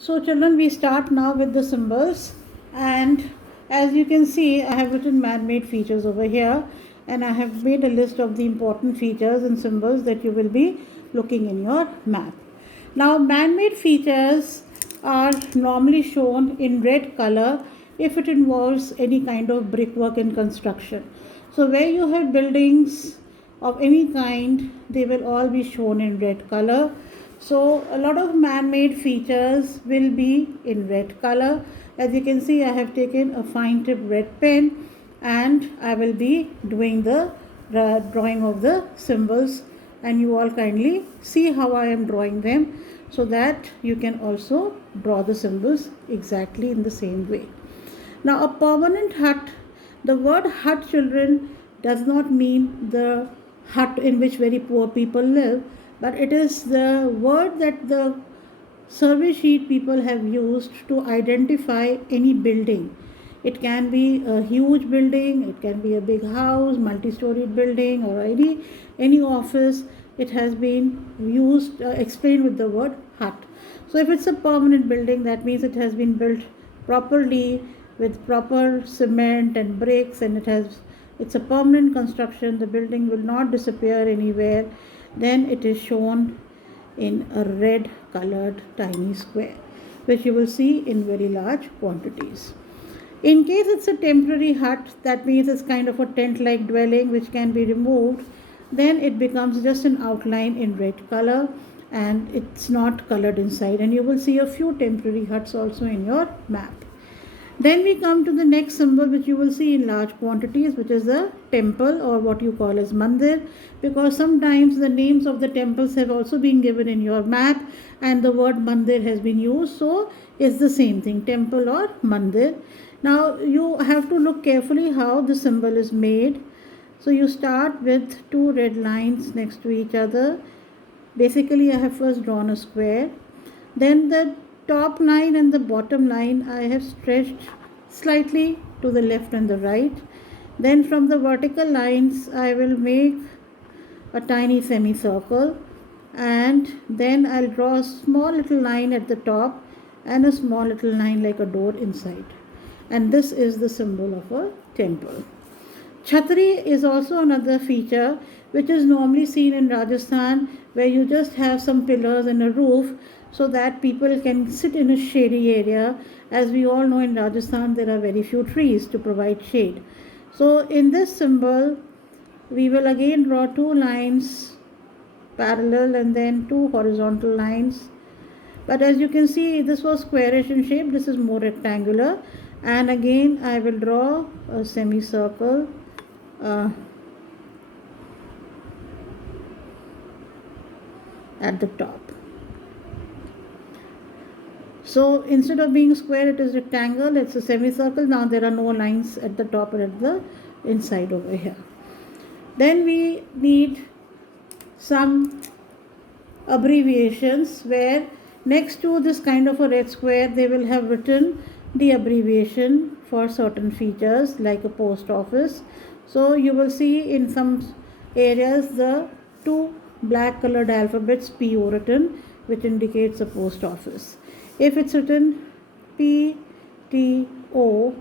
So children, we start now with the symbols, and as you can see, I have written man-made features over here, and I have made a list of the important features and symbols that you will be looking in your map. Now, man-made features are normally shown in red color if it involves any kind of brickwork and construction. So where you have buildings of any kind, they will all be shown in red color. So a lot of man-made features will be in red color. As you can see, I have taken a fine tip red pen and I will be doing the drawing of the symbols, and you all kindly see how I am drawing them so that you can also draw the symbols exactly in the same way. Now, a permanent hut, the word hut, children, does not mean the hut in which very poor people live, but it is the word that the survey sheet people have used to identify any building. It can be a huge building, it can be a big house, multi-storied building, or any office. It has been used explained with the word hut. So if it's a permanent building, that means it has been built properly with proper cement and bricks, and it's a permanent construction. The building will not disappear anywhere. Then it is shown in a red colored tiny square, which you will see in very large quantities. In case it's a temporary hut, that means it's kind of a tent like dwelling which can be removed, then it becomes just an outline in red color and it's not colored inside. And you will see a few temporary huts also in your map. Then we come to the next symbol, which you will see in large quantities, which is the temple, or what you call as mandir, because sometimes the names of the temples have also been given in your map and the word mandir has been used. So it's the same thing, temple or mandir. Now you have to look carefully how the symbol is made. So you start with two red lines next to each other. Basically, I have first drawn a square. Then the top line and the bottom line I have stretched slightly to the left and the right. Then from the vertical lines I will make a tiny semicircle, and then I'll draw a small little line at the top and a small little line like a door inside. And this is the symbol of a temple. Chhatri is also another feature which is normally seen in Rajasthan, where you just have some pillars and a roof so that people can sit in a shady area. As we all know, in Rajasthan there are very few trees to provide shade. So in this symbol we will again draw two lines parallel and then two horizontal lines. But as you can see, this was squarish in shape, this is more rectangular. And again I will draw a semicircle at the top. So instead of being square, it is rectangle, it's a semicircle. Now there are no lines at the top or at the inside over here. Then we need some abbreviations, where next to this kind of a red square they will have written the abbreviation for certain features like a post office. So you will see in some areas the two black colored alphabets PO written, which indicates a post office. If it's written PTO,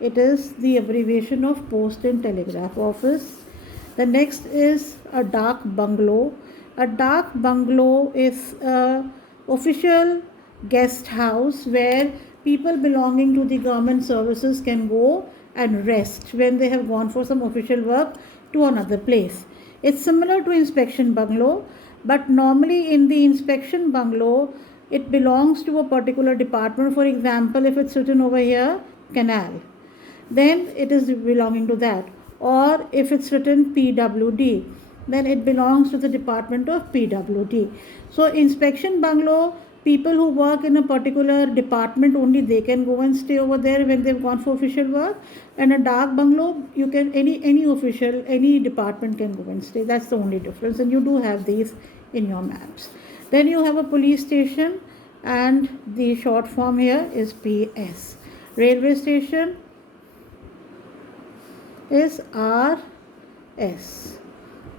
it is the abbreviation of Post and Telegraph Office. The next is a Dak bungalow. A Dak bungalow is an official guest house where people belonging to the government services can go and rest when they have gone for some official work to another place. It's similar to inspection bungalow, but normally in the inspection bungalow it belongs to a particular department. For example, if it's written over here canal, then it is belonging to that. Or if it's written PWD, then it belongs to the department of PWD. So inspection bungalow, people who work in a particular department, only they can go and stay over there when they've gone for official work. And a Dak bungalow, you can any official, any department can go and stay. That's the only difference, and you do have these in your maps. Then you have a police station, and the short form here is PS. Railway station is RS.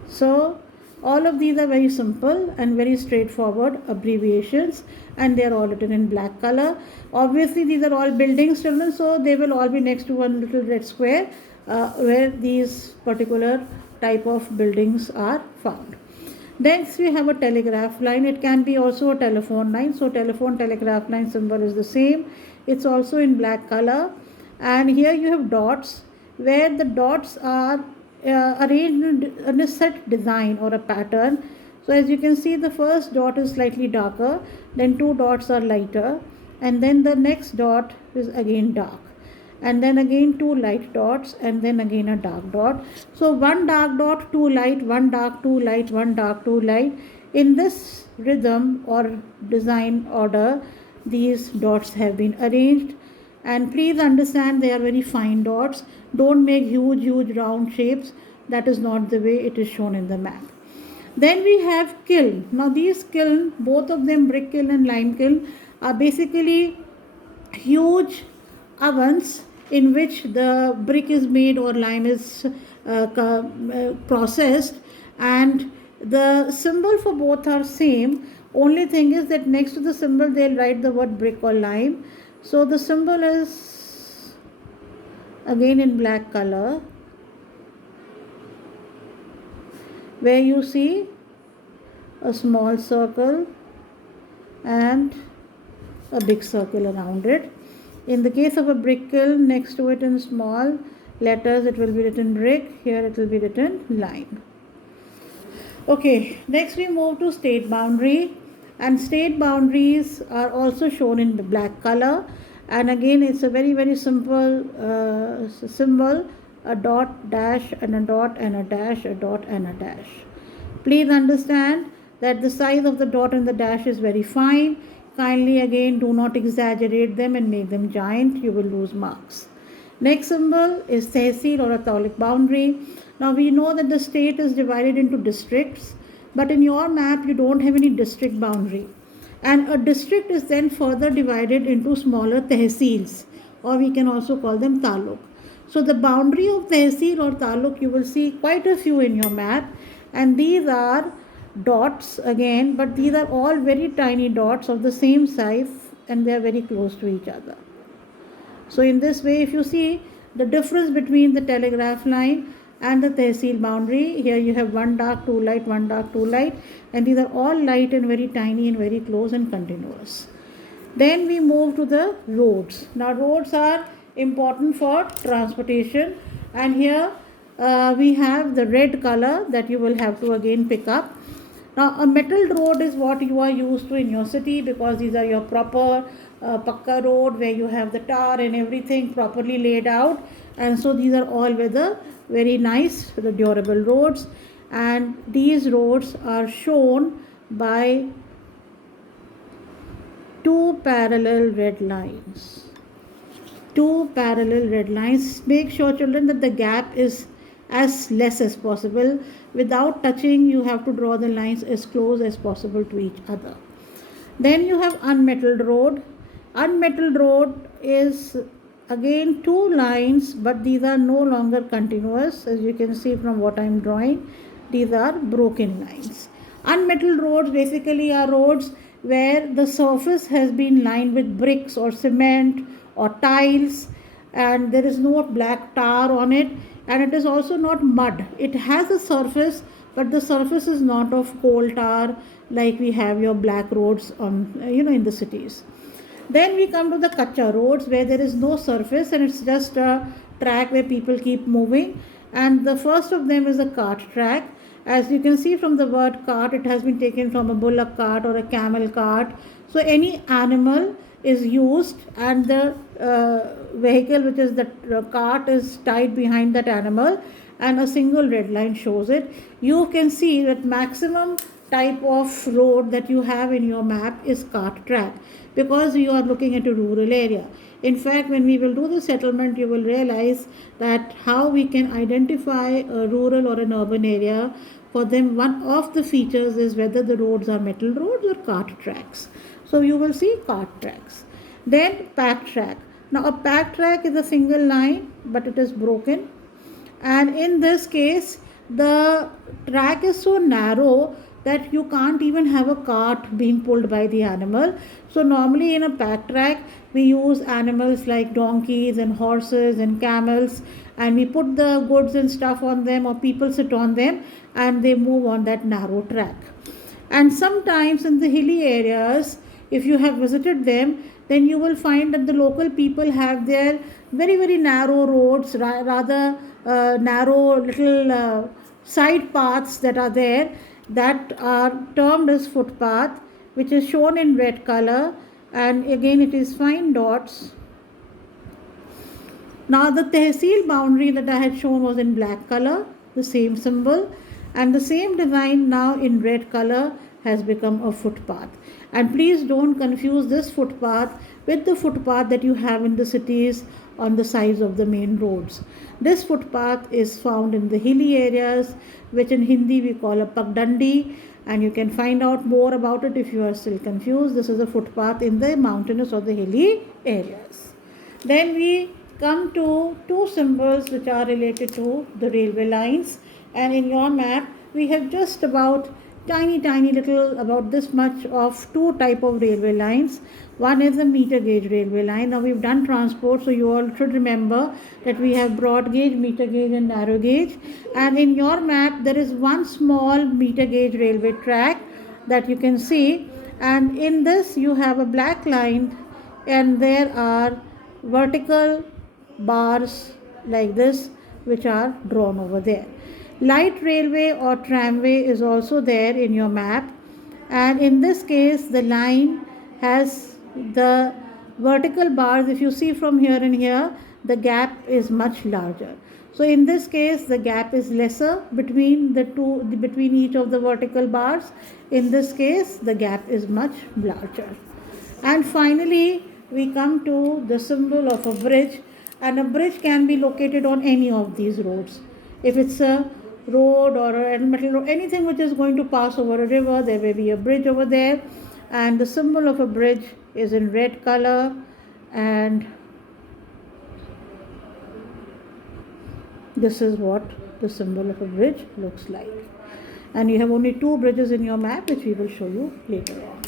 So All of these are very simple and very straightforward abbreviations, and they are all written in black color. Obviously, these are all buildings, children, so they will all be next to one little red square where these particular type of buildings are found. Next, we have a telegraph line. It can be also a telephone line. So, telephone telegraph line symbol is the same. It's also in black color. And here you have dots, where the dots are arranged in a set design or a pattern. So, as you can see, the first dot is slightly darker, then two dots are lighter, and then the next dot is again dark, and then again two light dots, and then again a dark dot. So one dark dot, two light, one dark, two light, one dark, two light. In this rhythm or design order, these dots have been arranged. And please understand, they are very fine dots. Don't make huge round shapes. That is not the way it is shown in the map. Then we have kiln. Now these kiln, both of them, brick kiln and lime kiln, are basically huge ovens in which the brick is made or lime is processed, and the symbol for both are same. Only thing is that next to the symbol they'll write the word brick or lime. So the symbol is again in black color, where you see a small circle and a big circle around it. In the case of a brick kiln, next to it in small letters it will be written brick, here it will be written lime. Okay, next we move to state boundary, and state boundaries are also shown in black color, and again it's a very simple symbol, a dot, dash, and a dot, and a dash, a dot, and a dash. Please understand that the size of the dot and the dash is very fine. Kindly again do not exaggerate them and make them giant, you will lose marks. Next symbol is tehsil or a taluk boundary. Now we know that the state is divided into districts, but in your map you don't have any district boundary. And a district is then further divided into smaller tehsils, or we can also call them taluk. So the boundary of tehsil or taluk, you will see quite a few in your map, and these are dots again, but these are all very tiny dots of the same size, and they are very close to each other. So in this way, if you see the difference between the telegraph line and the tehsil boundary, here you have one dark, two light, one dark, two light, and these are all light and very tiny and very close and continuous. Then we move to the roads. Now roads are important for transportation, and here we have the red color that you will have to again pick up. Now a metal road is what you are used to in your city, because these are your proper pakka road where you have the tar and everything properly laid out, and so these are all very nice, the durable roads, and these roads are shown by two parallel red lines. Two parallel red lines. Make sure, children, that the gap is as less as possible. Without touching, you have to draw the lines as close as possible to each other. Then you have unmetalled road. Unmetalled road is again two lines, but these are no longer continuous, as you can see from what I am drawing. These are broken lines. Unmetalled roads basically are roads where the surface has been lined with bricks or cement or tiles, and there is no black tar on it, and it is also not mud. It has a surface, but the surface is not of coal tar like we have your black roads on in the cities. Then we come to the kacha roads, where there is no surface and it's just a track where people keep moving, and the first of them is a cart track. As you can see from the word cart, it has been taken from a bullock cart or a camel cart. So any animal is used, and the vehicle, which is the cart, is tied behind that animal, and a single red line shows it. You can see that maximum type of road that you have in your map is cart track, because you are looking at a rural area. In fact, when we will do the settlement, you will realize that how we can identify a rural or an urban area. For them, one of the features is whether the roads are metal roads or cart tracks. So you will see cart tracks. Then pack track. Now a pack track is a single line, but it is broken, and in this case the track is so narrow that you can't even have a cart being pulled by the animal. So normally in a pack track we use animals like donkeys and horses and camels, and we put the goods and stuff on them, or people sit on them and they move on that narrow track. And sometimes in the hilly areas, if you have visited them, then you will find that the local people have their very, very narrow roads, rather narrow little side paths that are there, that are termed as footpath, which is shown in red color, and again it is fine dots. Now the tehsil boundary that I had shown was in black color, the same symbol, and the same design now in red color has become a footpath. And please don't confuse this footpath with the footpath that you have in the cities on the sides of the main roads. This footpath is found in the hilly areas, which in Hindi we call a pagdandi, and you can find out more about it if you are still confused. This is a footpath in the mountainous or the hilly areas. Then we come to two symbols which are related to the railway lines, and in your map we have just about tiny little, about this much, of two type of railway lines. One is the meter gauge railway line. Now we've done transport, so you all should remember that we have broad gauge, meter gauge and narrow gauge, and in your map there is one small meter gauge railway track that you can see, and in this you have a black line and there are vertical bars like this which are drawn over there. Light railway or tramway is also there in your map, and in this case the line has the vertical bars. If you see from here and here, the gap is much larger. So in this case the gap is lesser between between each of the vertical bars. In this case the gap is much larger. And finally we come to the symbol of a bridge, and a bridge can be located on any of these roads. If it's a road or a metal road, anything which is going to pass over a river, there may be a bridge over there, and the symbol of a bridge is in red color, and this is what the symbol of a bridge looks like. And you have only two bridges in your map, which we will show you later on.